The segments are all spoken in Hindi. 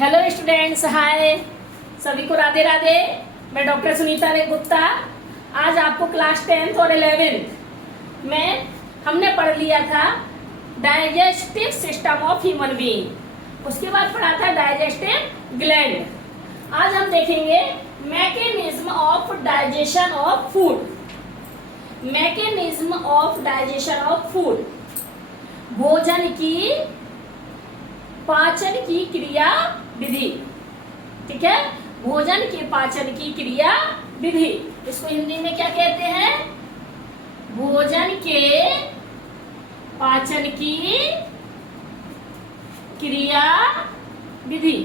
हेलो स्टूडेंट्स, हाय सभी को राधे राधे। मैं डॉक्टर सुनीता रे गुप्ता। आज आपको क्लास 10th और 11th में हमने पढ़ लिया था digestive system of human being. उसके बाद पढ़ा था डाइजेस्टिव ग्लैंड। आज हम देखेंगे mechanism of digestion of food. Mechanism of digestion of food, भोजन की पाचन की क्रिया विधि। ठीक है, भोजन के पाचन की क्रिया विधि, इसको हिंदी में क्या कहते हैं? भोजन के पाचन की क्रिया विधि।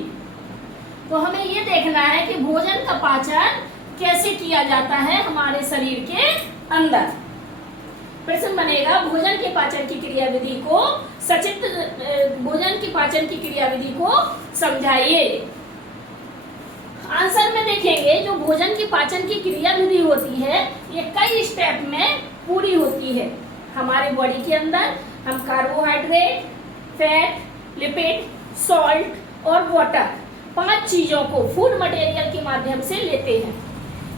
तो हमें ये देखना है कि भोजन का पाचन कैसे किया जाता है हमारे शरीर के अंदर। प्रश्न बनेगा, भोजन के पाचन की क्रिया विधि को भोजन की पाचन की क्रिया विधि को समझाइए। आंसर में देखेंगे, जो भोजन की पाचन की क्रिया विधि होती है ये कई स्टेप में पूरी होती है। हमारे बॉडी के अंदर हम कार्बोहाइड्रेट, फैट, लिपिड, सॉल्ट और वाटर, 5 चीजों को फूड मटेरियल के माध्यम से लेते हैं।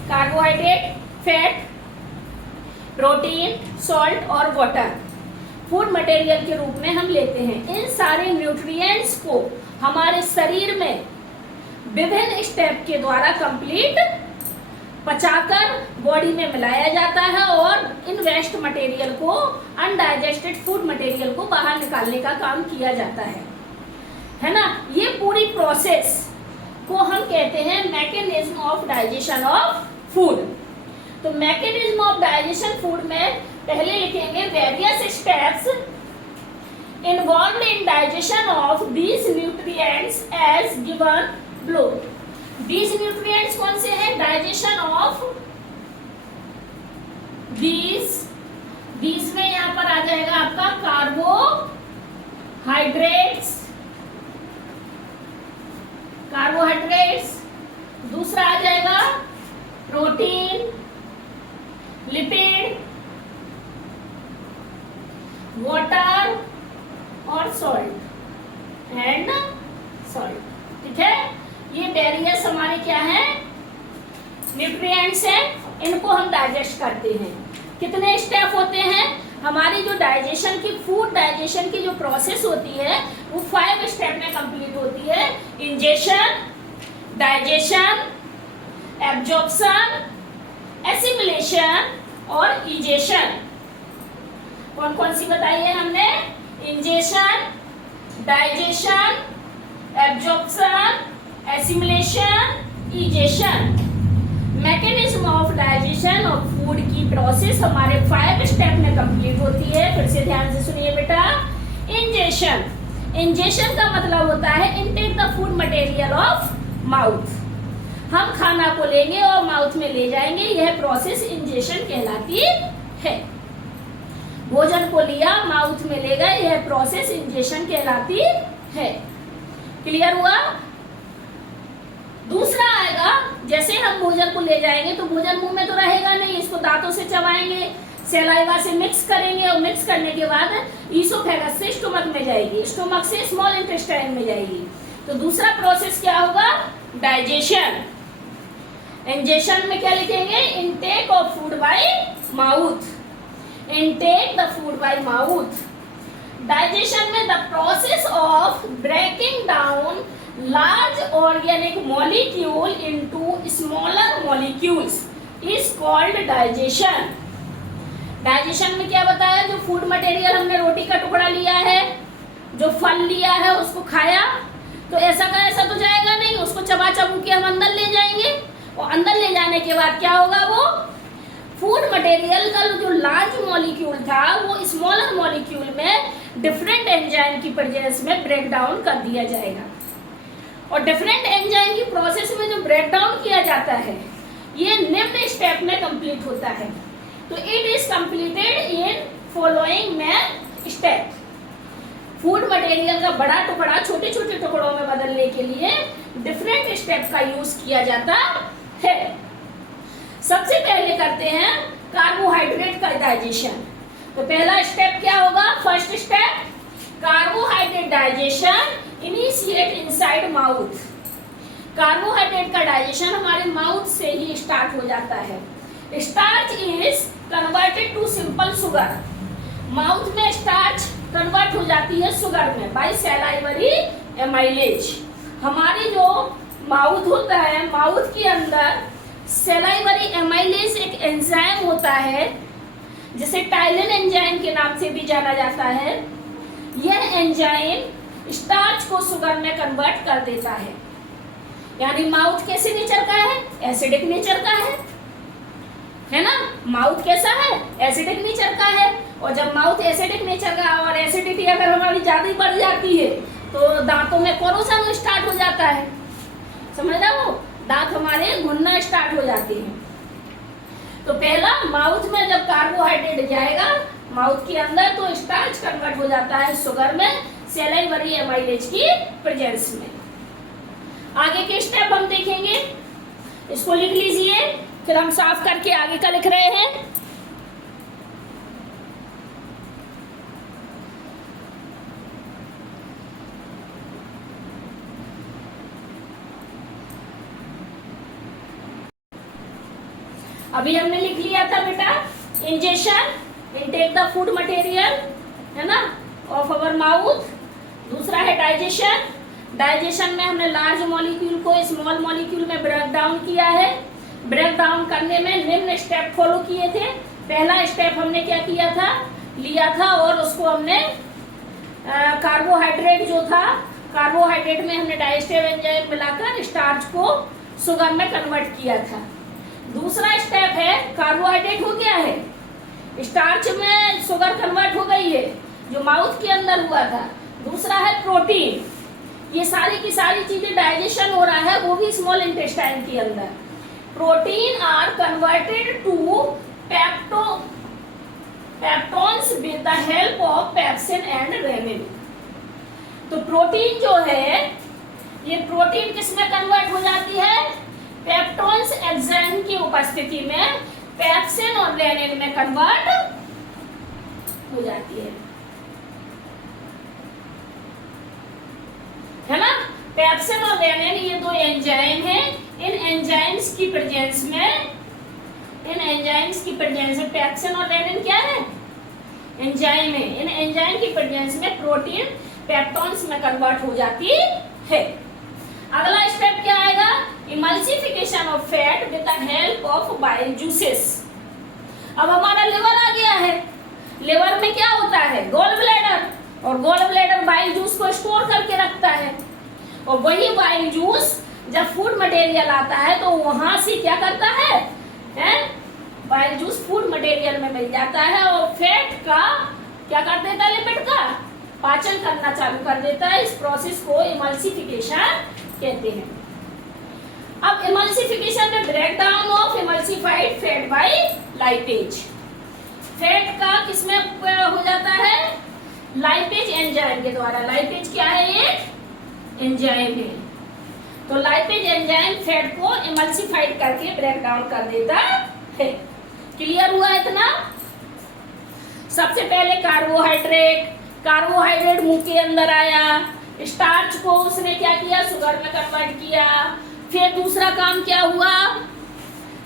कार्बोहाइड्रेट, फैट, प्रोटीन, सॉल्ट और वाटर फूड मटेरियल के रूप में हम लेते हैं। इन सारे न्यूट्रिएंट्स को हमारे शरीर में विभिन्न स्टेप के द्वारा कंप्लीट पचाकर बॉडी में मिलाया जाता है और इन वेस्ट मटेरियल को, अनडाइजेस्टेड फूड मटेरियल को बाहर निकालने का काम किया जाता है ना। ये पूरी प्रोसेस को हम कहते हैं mechanism of digestion of food. तो मैकेनिज्म ऑफ डाइजेशन फूड में पहले लिखेंगे various steps involved in digestion of these nutrients as given below. These nutrients कौन से हैं? डाइजेशन ऑफ दीज में यहां पर आ जाएगा आपका कार्बोहाइड्रेट्स, दूसरा आ जाएगा प्रोटीन, लिपिड, वाटर और सॉल्ट एंड सॉल्ट। ठीक है, ये वेरियस हमारे क्या है? न्यूट्रिएंट्स हैं। इनको हम डाइजेस्ट करते हैं। कितने स्टेप होते हैं? हमारी जो डाइजेशन की, फूड डाइजेशन की जो प्रोसेस होती है वो 5 स्टेप में कंप्लीट होती है। इंजेशन, डाइजेशन, एब्जॉर्प्शन, एसिमिलेशन और इजेशन। कौन कौन सी बताई है हमने? Ingestion, digestion, absorption, assimilation, egestion. Mechanism of digestion of food की प्रोसेस हमारे 5 स्टेप में कंप्लीट होती है। फिर से ध्यान से सुनिए बेटा। इंजेशन, इंजेशन का मतलब होता है intake the food material of mouth. हम खाना को लेंगे और माउथ में ले जाएंगे, यह प्रोसेस इंजेशन कहलाती है। भोजन को लिया, माउथ में ले गए, यह प्रोसेस इंजेशन कहलाती है। क्लियर हुआ? दूसरा आएगा, जैसे हम भोजन को ले जाएंगे तो भोजन मुंह में तो रहेगा नहीं, इसको दांतों से चबाएंगे, सलाइवा से मिक्स करेंगे और मिक्स करने के बाद ईसोफेगस से स्टोमक में जाएगी, स्टोमक से स्मॉल इंटेस्टाइन में जाएगी। तो दूसरा प्रोसेस क्या होगा? डाइजेशन। इंजेशन में क्या लिखेंगे? Intake of food by mouth. Intake the food by mouth. Digestion में the process of breaking down large organic molecule into smaller molecules is called digestion. Digestion में क्या बताया? जो फूड मटेरियल हमने रोटी का टुकड़ा लिया है, जो फल लिया है, उसको खाया तो ऐसा का ऐसा तो जाएगा नहीं, उसको चबा चबू के हम अंदर ले जाएंगे और अंदर ले जाने के बाद क्या होगा? वो फूड मटेरियल का जो लार्ज मॉलिक्यूल था वो स्मॉलर मॉलिक्यूल में डिफरेंट एंजाइम की प्रेजेंस में ब्रेक डाउन कर दिया जाएगा। और डिफरेंट एंजाइम की प्रोसेस में जो ब्रेक डाउन किया जाता है ये निम्न स्टेप में कंप्लीट होता है। तो it is completed in following में स्टेप। फूड मटेरियल का बड़ा टुकड़ा छोटे छोटे टुकड़ों में बदलने के लिए डिफरेंट स्टेप का यूज किया जाता है। सबसे पहले करते हैं कार्बोहाइड्रेट का डाइजेशन। तो पहला स्टेप क्या होगा? First step carbohydrate digestion initiate inside mouth. Carbohydrate का डाइजेशन हमारे माउथ से ही स्टार्ट हो जाता है। Starch is converted to simple sugar. Mouth में स्टार्च कन्वर्ट हो जाती है शुगर में बाय सैलाइवरी एमाइलेज। हमारी जो माउथ होता है, माउथ के अंदर सैलाइवरी एमाइलेज एक एंजाइम होता है जिसे टाइलिन एंजाइम के नाम से भी जाना जाता है। यह एंजाइम स्टार्च को शुगर में कन्वर्ट कर देता है। यानी माउथ कैसे नेचर का है? एसिडिक नेचर का है ना। माउथ कैसा है? एसिडिक नेचर का है। और जब माउथ एसिडिक नेचर का और एसिडिटी अगर हमारी ज्यादा बढ़ जाती है तो दांतों में कोरोजन स्टार्ट हो जाता है। समझ रहे हो? दांत हमारे घुलना स्टार्ट हो जाते हैं। तो पहला, माउथ में जब कार्बोहाइड्रेट जाएगा माउथ के अंदर तो स्टार्च कन्वर्ट हो जाता है शुगर में सैलाइवरी एमाइलेज की प्रेजेंस में। आगे के स्टेप हम देखेंगे, इसको लिख लीजिए, फिर हम साफ करके आगे का लिख रहे हैं। अभी हमने लिख लिया था बेटा, injection, intake the food material, है ना, ऑफ अवर माउथ। दूसरा है डाइजेशन। डाइजेशन में हमने लार्ज मॉलिक्यूल को स्मॉल मॉलिक्यूल में ब्रेक डाउन किया है। ब्रेक डाउन करने में निम्न स्टेप फॉलो किए थे। पहला स्टेप हमने क्या किया था, लिया था और उसको हमने कार्बोहाइड्रेट जो था, कार्बोहाइड्रेट में हमने डाइजेस्टिव एंजाइम मिलाकर स्टार्च को शुगर में कन्वर्ट किया था। दूसरा स्टेप है, कार्बोहाइड्रेट हो गया है, स्टार्च में शुगर कन्वर्ट हो गई है जो माउथ के अंदर हुआ था। दूसरा है प्रोटीन। ये सारी की सारी चीजें डाइजेशन हो रहा है, वो भी स्मॉल इंटेस्टाइन के अंदर। Protein are converted to peptones with the help of pepsin and rennin. तो प्रोटीन जो है, ये प्रोटीन किसमें कन्वर्ट हो जाती है? पेप्टोन्स एंजाइम की उपस्थिति में पेप्सिन और रेनिन में कन्वर्ट हो जाती है ना। पेप्सिन और रेनिन ये दो एंजाइम हैं। इन एंजाइम्स की प्रेजेंस में, पेप्सिन और रेनिन क्या है? एंजाइम है। इन एंजाइम की प्रेजेंस में प्रोटीन पेप्टोन्स में कन्वर्ट हो जाती है। अगला स्टेप क्या आएगा? Emulsification of fat with the help of bile juices. अब हमारा लिवर आ गया है। लिवर में क्या होता है? गॉल ब्लैडर, और गॉल ब्लैडर बाइल जूस को स्टोर करके रखता है। और वही बाइल जूस जब फूड मटेरियल आता है तो वहां से क्या करता है? बाइल जूस फूड मटेरियल में मिल जाता है और फैट का क्या कर देता है? लिपिड का पाचन करना चालू कर देता है। इस प्रोसेस को इमल्सिफिकेशन कहते हैं। अब इमल्सिफिकेशन में break down of emulsified fat by lipase. Fat का किसमें हो जाता है? लाइपेज एंजाइम के द्वारा। लाइपेज क्या है? एक एंजाइम है। तो लाइपेज एंजाइम फैट को इमल्सिफाइड करके ब्रेक डाउन कर देता है। क्लियर हुआ इतना? सबसे पहले कार्बोहाइड्रेट मुंह के अंदर आया, स्टार्च को उसने क्या किया? शुगर में कन्वर्ट किया। फिर दूसरा काम क्या हुआ?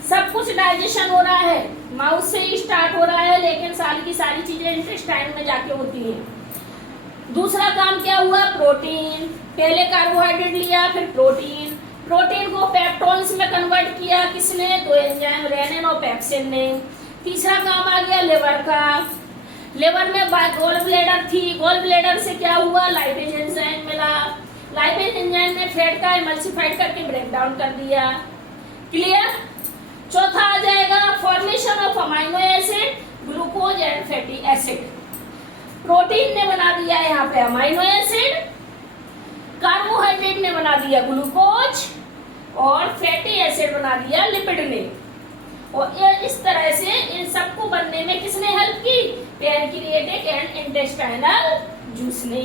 सब कुछ डाइजेशन हो रहा है, माउथ से ही स्टार्ट हो रहा है, लेकिन सारी की सारी चीजें इंटेस्टाइन में जाके होती हैं। दूसरा काम क्या हुआ? प्रोटीन। पहले कार्बोहाइड्रेट लिया, फिर प्रोटीन को पेप्टोन्स में कन्वर्ट किया। किसने? दो एंजाइम, रेनिन और पेप्सिन ने। तीसरा काम आ गया लिवर का। लिवर में गॉल ब्लैडर थी, गॉल ब्लैडर से क्या हुआ? लाइपेज एंजाइम मिला। लाइपेज एंजाइम ने फैट का इमल्सिफाइड करके ब्रेक डाउन कर दिया। क्लियर? चौथा आ जाएगा formation of amino acid, glucose and fatty acid. Protein ने बना दिया यहाँ पे अमाइनो एसिड, कार्बोहाइड्रेट ने बना दिया ग्लूकोज और फैटी एसिड बना दिया लिपिड ने। और इस तरह से इन सबको बनने में किसने हेल्प की? पैनक्रिएटिक एंड इंटेस्टाइनल जूस ने।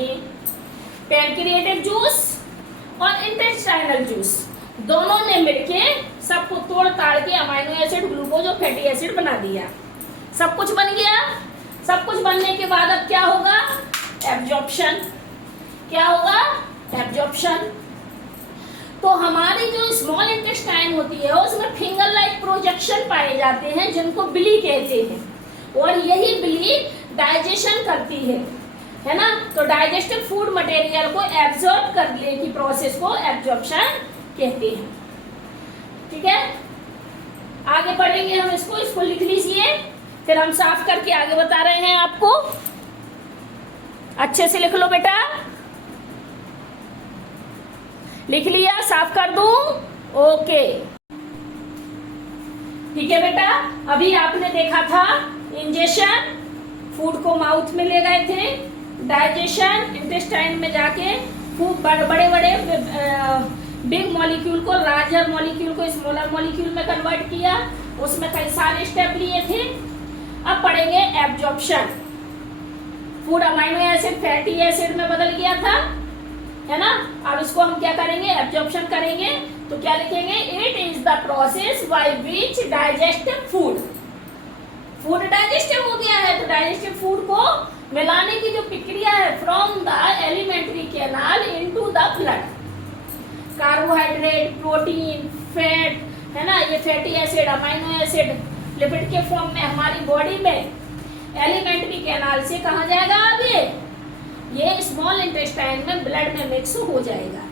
पैनक्रिएटिक जूस और इंटेस्टाइनल जूस दोनों ने मिलके सबको तोड़ ताड़ के अमाइनो एसिड, ग्लूकोज और फैटी एसिड बना दिया। सब कुछ बन गया। सब कुछ बनने के बाद अब क्या होगा? एब्जॉर्प्शन। क्या होगा? एब्जॉर्प्शन। तो हमारी जो स्मॉल इंटेस्टाइन होती है उसमें फिंगर लाइक प्रोजेक्शन पाए जाते हैं जिनको बिली कहते हैं, और यही बिली डाइजेशन करती है ना। तो डाइजेस्टिव फूड मटेरियल को एब्जॉर्ब करने की प्रोसेस को एब्जॉर्प्शन कहते हैं। ठीक है, आगे पढ़ेंगे हम इसको लिख लीजिए, फिर हम साफ करके आगे बता रहे हैं आपको। अच्छे से लिख लो बेटा, लिख लिया, साफ कर दूं? ओके, ठीक है बेटा। अभी आपने देखा था इंजेक्शन, फूड को माउथ में ले गए थे, डाइजेशन इंटेस्टाइन में जाके खूब बड़े बड़े बिग मॉलिक्यूल को लार्जर मॉलिक्यूल को स्मॉलर मॉलिक्यूल में कन्वर्ट किया, उसमें कई सारे स्टेप लिए थे। अब पढ़ेंगे absorption. Food amino acid fatty acid में बदल गया था, है ना। अब इसको हम क्या करेंगे, एब्जॉर्प्शन करेंगे। तो क्या लिखेंगे, it is the process by which digestive food digestive हो गया है, तो डाइजेस्टिव फूड को मिलाने की जो प्रक्रिया है from the alimentary canal into the blood. Carbohydrate, protein, fat, है ना, ये fatty acid, amino acid lipid के फॉर्म में हमारी बॉडी में एलिमेंट्री कैनाल से कहा जाएगा आगे, ये स्मॉल इंटेस्टाइन में ब्लड में मिक्स हो जाएगा।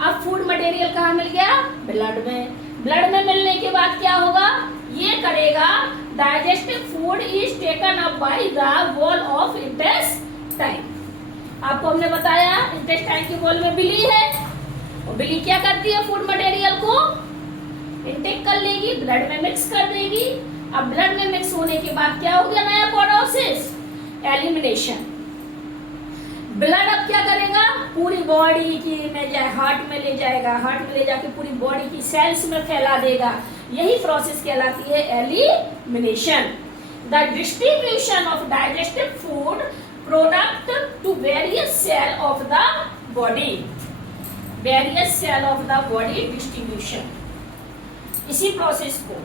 अब फूड मटेरियल कहाँ मिल गया, ब्लड में। ब्लड में मिलने के बाद क्या होगा, ये करेगा digestive food is taken up by the wall of intestine. आपको हमने बताया इंटेस्टाइन की वॉल में बिली है, और बिली क्या करती है, फूड मटेरियल को इनटेक कर लेगी, ब्लड में मिक्स कर देगी। अब ब्लड में मिक्स होने के बाद क्या हो गया, नया प्रोसेस, एलिमिनेशन। ब्लड अब क्या करेगा, पूरी बॉडी की में जाए, हार्ट में ले जाएगा, हार्ट में ले जाके पूरी बॉडी की सेल्स में फैला देगा। यही प्रोसेस कहलाती है elimination. The distribution of digestive food product to various cell of the body, various cell of the body distribution. इसी प्रोसेस को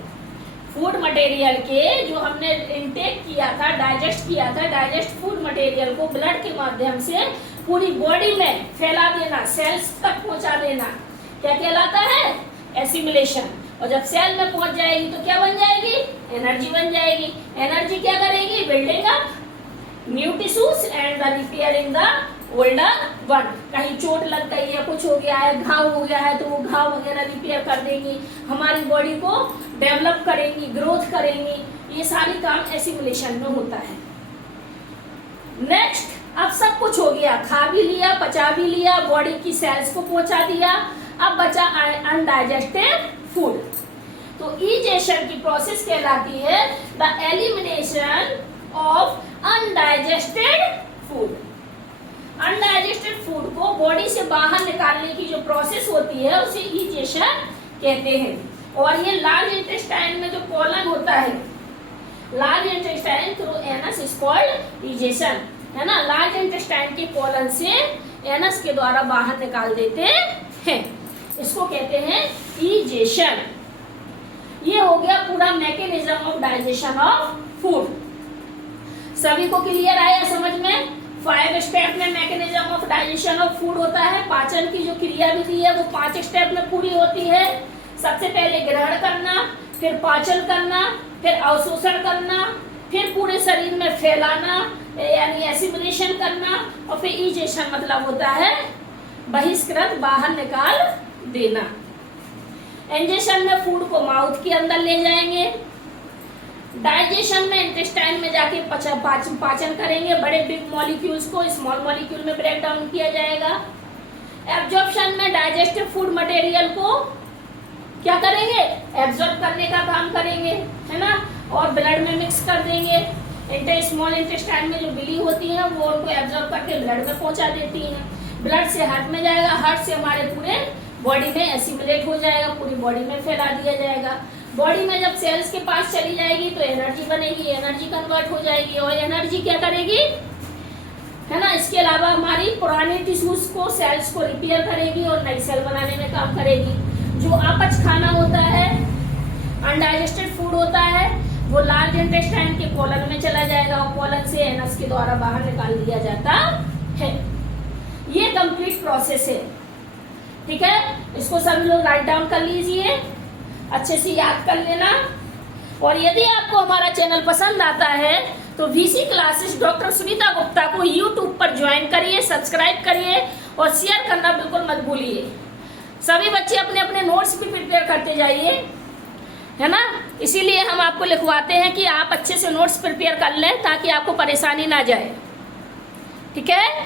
फूड मटेरियल के जो हमने इनटेक किया था, डाइजेस्ट किया था, डाइजेस्ट फूड मटेरियल को ब्लड के माध्यम से पूरी बॉडी में फैला देना, सेल्स तक पहुंचा देना, क्या कहलाता है, एसिमिलेशन। और जब सेल में पहुंच जाएगी तो क्या बन जाएगी, एनर्जी बन जाएगी। एनर्जी क्या करेगी, building up new tissues and the repairing the older one. कहीं चोट लग गई है, कुछ हो गया है, घाव हो गया है, तो वो घाव वगैरह रिपेयर कर देंगी, हमारी बॉडी को डेवलप करेंगी, ग्रोथ करेंगी। ये सारी काम एसिमुलेशन में होता है। नेक्स्ट, अब सब कुछ हो गया, खा भी लिया, पचा भी लिया, बॉडी की सेल्स को पहुंचा दिया, अब बचा अनडाइजेस्टेड फूड। तो इजेशन की प्रोसेस कहलाती है the elimination of undigested food. Undigested food को बॉडी से बाहर निकालने की जो प्रोसेस होती है उसे इजेशन कहते हैं। और ये लार्ज इंटेस्टाइन में जो कॉलन होता है, large intestine through anus is called egestion, है ना। लार्ज इंटेस्टाइन के कॉलन से एनस के द्वारा बाहर निकाल देते हैं, इसको कहते हैं इजेशन। ये हो गया पूरा mechanism of digestion of food. सभी को क्लियर आया समझ में? 5 स्टेप में mechanism of digestion of food होता है। पाचन की जो क्रिया विधि है वो 5 स्टेप में पूरी होती है। सबसे पहले ग्रहण करना, फिर पाचन करना, फिर अवशोषण करना, फिर पूरे शरीर में फैलाना यानी एसिमिलेशन करना, और फिर इजेशन मतलब होता है बहिष्कृत, बाहर निकाल देना। इंजेशन में फूड को माउथ के अंदर ले जाएंगे, डाइजेशन में इंटेस्टाइन में जाके पाचन करेंगे, बड़े बिग मॉलिक्यूल्स को स्मॉल मॉलिक्यूल में ब्रेक डाउन किया जाएगा। एब्जॉर्प्शन में डाइजेस्टिव फूड मटेरियल को क्या करेंगे, एब्जॉर्ब करने का काम करेंगे, है ना, और ब्लड में मिक्स कर देंगे। स्मॉल इंटेस्टाइन में जो बिली होती है वो उनको एब्जॉर्ब करके ब्लड में पहुंचा देती है, ब्लड से हार्ट में जाएगा, हार्ट से हमारे पूरे बॉडी में एसिमुलेट हो जाएगा, पूरी बॉडी में फैला दिया जाएगा। बॉडी में जब सेल्स के पास चली जाएगी तो एनर्जी बनेगी, एनर्जी कन्वर्ट हो जाएगी, और एनर्जी क्या करेगी, है ना, इसके अलावा हमारी पुराने टिश्यूज को, सेल्स को रिपेयर करेगी और नई सेल बनाने में काम करेगी। जो अपच खाना होता है, अनडाइजेस्टेड फूड होता है, वो लार्ज इंटेस्टाइन के कॉलन में चला जाएगा और कॉलन से एनस के द्वारा बाहर निकाल दिया जाता है। ये कंप्लीट प्रोसेस है। ठीक है, इसको सभी लोग राइट डाउन कर लीजिए, अच्छे से याद कर लेना। और यदि आपको हमारा चैनल पसंद आता है तो VC classes doctor Sunita Gupta को यूट्यूब पर ज्वाइन करिए, सब्सक्राइब करिए और शेयर करना बिल्कुल मत भूलिए। सभी बच्चे अपने अपने नोट्स भी प्रिपेयर करते जाइए, है ना। इसीलिए हम आपको लिखवाते हैं कि आप अच्छे से नोट्स प्रिपेयर कर लें ताकि आपको परेशानी ना जाए। ठीक है।